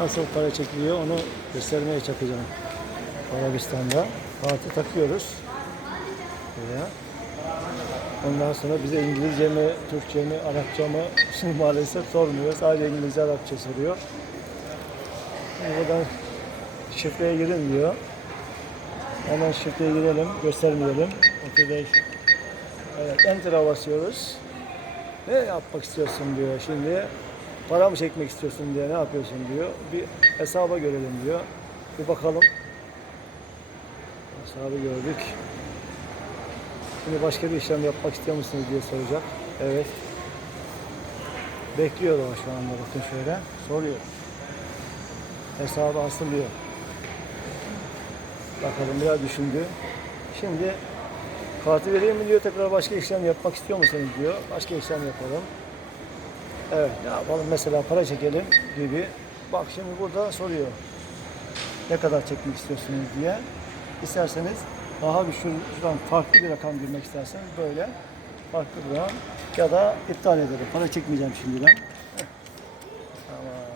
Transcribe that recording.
nasıl para çekiliyor onu göstermeye çakacağım. Arabistan'da. Kartı takıyoruz. Buraya. Ondan sonra bize İngilizce mi, Türkçe mi, Arapça mı şimdi maalesef sormuyor. Sadece İngilizce, Arapça soruyor. Buradan şifreye girin diyor. Hemen şifreye girelim, göstermeyelim. Otoday. Evet, Enter'a basıyoruz. Ne yapmak istiyorsun diyor. Şimdi para mı çekmek istiyorsun diyor. Ne yapıyorsun diyor. Bir hesaba görelim diyor. Bir bakalım. Hesabı gördük. Şimdi başka bir işlem yapmak istiyor musunuz diye soracak. Evet. Bekliyor da şu anda bakın şöyle. Soruyor. Hesabı asılıyor. Bakalım biraz düşündü. Şimdi kartı vereyim mi diyor tekrar başka işlem yapmak istiyor musunuz diyor. Başka işlem yapalım. Evet ne yapalım mesela para çekelim gibi. Bak şimdi burada soruyor. Ne kadar çekmek istiyorsunuz diye. İsterseniz daha bir şur- şuradan farklı bir rakam girmek isterseniz böyle farklı bir rakam ya da iptal ederim. Para çekmeyeceğim şimdi ben. Heh. Tamam.